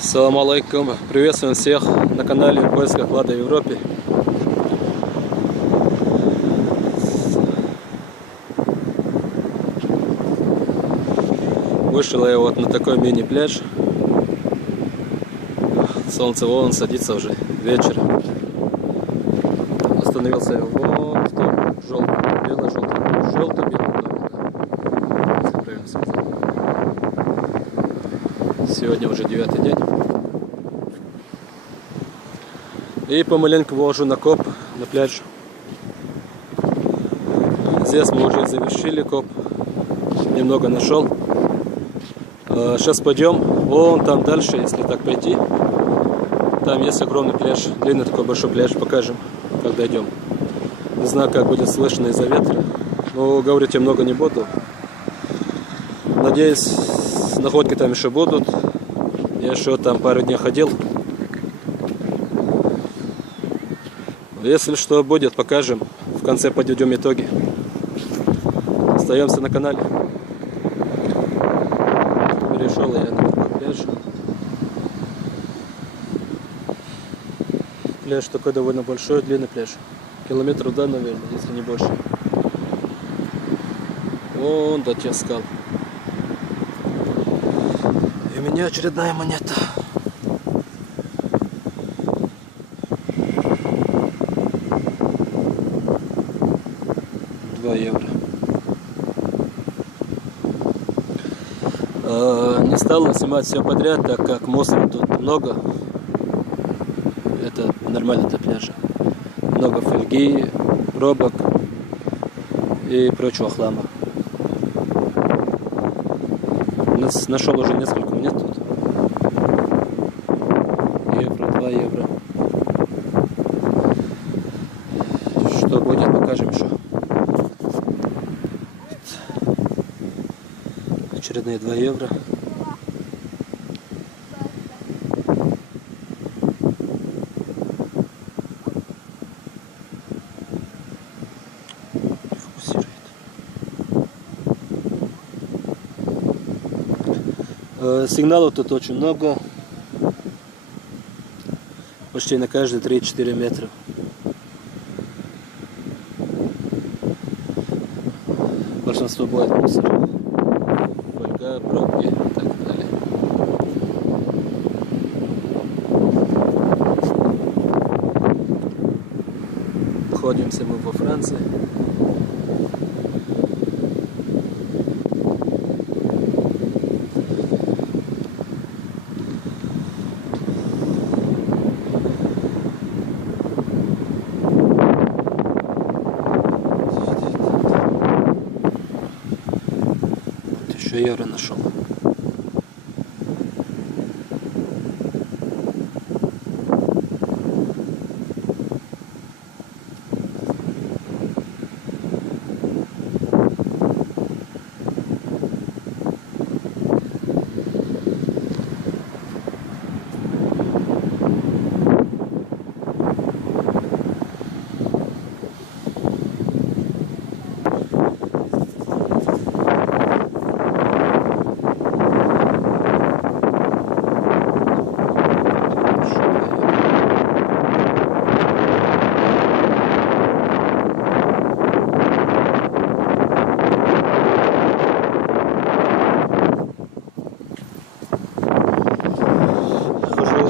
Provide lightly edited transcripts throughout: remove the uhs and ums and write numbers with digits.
Салам алейкум. Приветствуем всех на канале в поисках клада в Европе. Вышел я вот на такой мини-пляж. Солнце вон садится уже, вечер. Остановился я вон в том желтом, бело-белом доме. Если правильно сказать. Сегодня уже 9-й день. И помаленьку вожу на коп, на пляж. Здесь мы уже завершили коп. Немного нашел. Сейчас пойдем вон там дальше, если так пойти. Там есть огромный пляж, длинный такой большой пляж, покажем, когда идем. Не знаю, как будет слышно из-за ветра, но говорить я много не буду. Надеюсь, находки там еще будут. Я еще там пару дней ходил. Если что будет, покажем. В конце подведем итоги. Остаемся на канале. Перешел я на такой пляж. Пляж такой довольно большой, длинный пляж. Километров, да, наверное, если не больше. Вон до тех скал. И у меня очередная монета. 2 евро. Не стал снимать все подряд, так как монстров тут много. Это нормально для пляжа. Много фольги, пробок и прочего хлама. Нашел уже несколько монет тут. Евро, 2 евро. Что будет, покажем еще. Очередные 2 евро. Сигналов тут очень много. Почти на каждые 3-4 метра. Большинство бывает мусор. Фольга, пробки и так далее. Находимся мы во Франции. Еще евро нашел.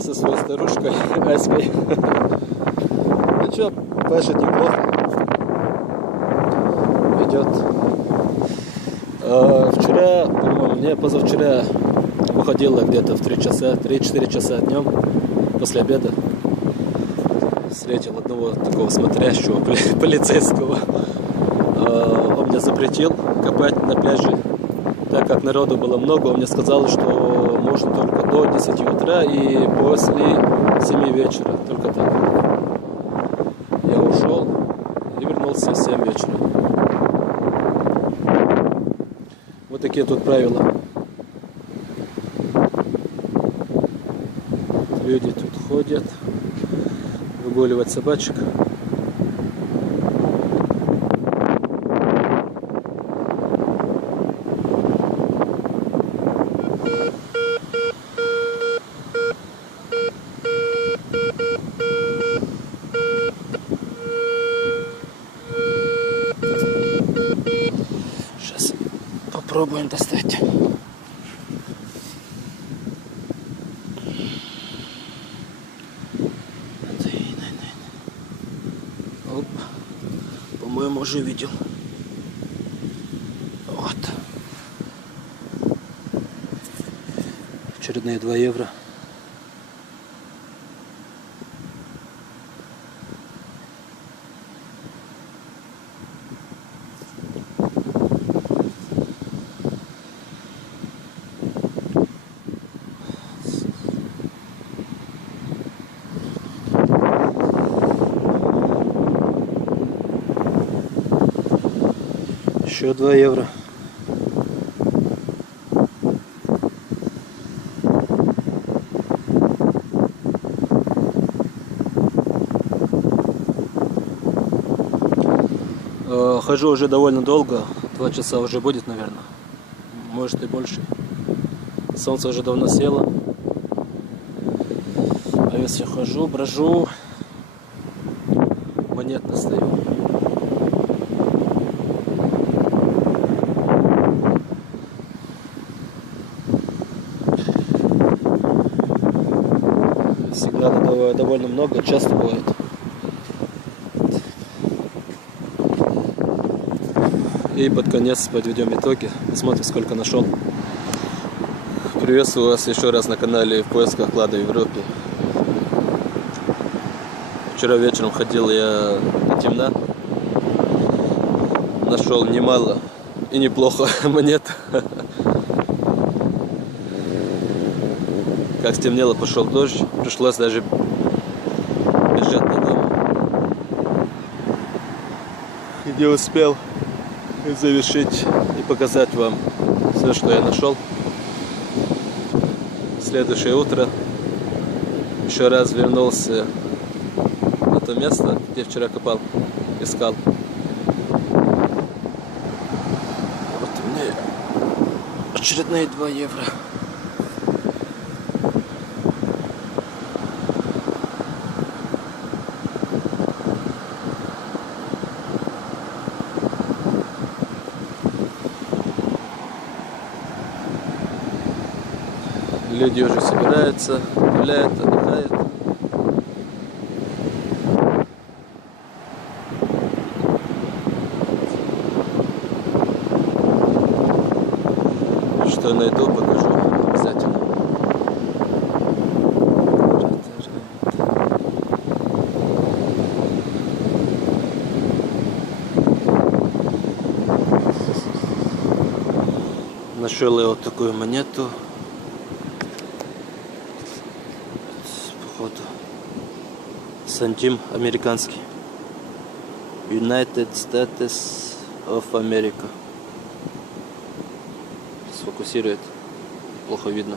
Со своей старушкой Аськой. Ну что, пашет неплохо. Идет. Вчера, по-моему, позавчера уходила где-то в 3-4 часа днем после обеда. Встретил одного такого смотрящего полицейского. Он мне запретил копать на пляже. Так как народу было много, он мне сказал, что можно только до 10 утра и после 7 вечера. Только так. Я ушел и вернулся в 7 вечера. Вот такие тут правила. Люди тут ходят, выгуливать собачек. Попробуем достать. Оп. По-моему, уже видел. Вот. Очередные 2 евро. Еще 2 евро. Хожу уже довольно долго, 2 часа уже будет, наверное, может и больше. Солнце уже давно село, а если хожу, брожу, монетно стою. Всегда довольно много, часто бывает. И под конец подведем итоги, посмотрим, сколько нашел. Приветствую вас еще раз на канале «В поисках клада в Европе». Вчера вечером ходил я до темна, нашел немало и неплохо монет. Как стемнело, пошел дождь, пришлось даже бежать на дом. И не успел завершить и показать вам все, что я нашел. Следующее утро еще раз вернулся на то место, где вчера копал, искал. Вот у меня очередные 2 евро. Люди уже собираются, гуляют, отдыхают. Что найду, покажу обязательно. Нашел я вот такую монету. Сантим американский. United States of America. Сфокусирует. Плохо видно.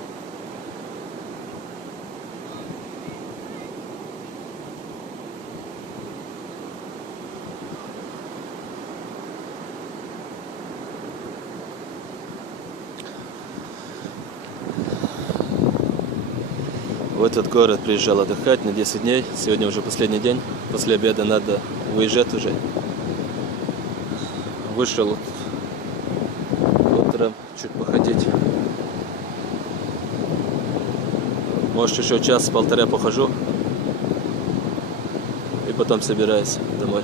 В этот город приезжал отдыхать на 10 дней. Сегодня уже последний день. После обеда надо выезжать уже. Вышел утром чуть походить. Может, еще час-полтора похожу. И потом собираюсь домой.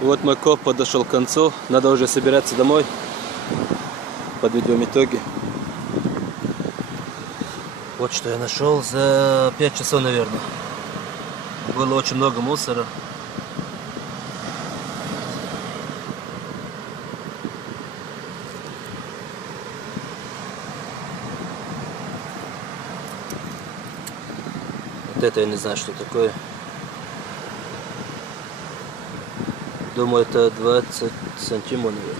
Вот мой коп подошел к концу, надо уже собираться домой. Подведем итоги. Вот что я нашел за 5 часов, наверное. Было очень много мусора. Вот это я не знаю, что такое. Думаю, это 20 сантимов, наверное.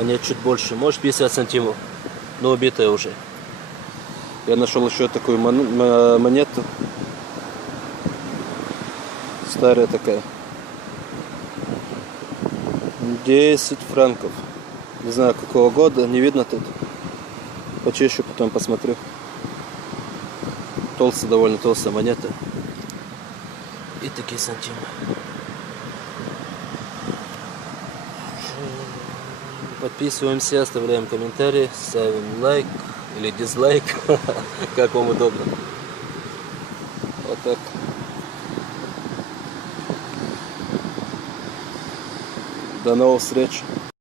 А нет, чуть больше. Может, 50 сантимов. Но убитая уже. Я нашел еще такую монету. Старая такая. 10 франков. Не знаю, какого года. Не видно тут. Почищу, потом посмотрю. Толстая, довольно толстая монета. И такие сантимы. Подписываемся, оставляем комментарии, ставим лайк или дизлайк, как вам удобно. Вот так. До новых встреч.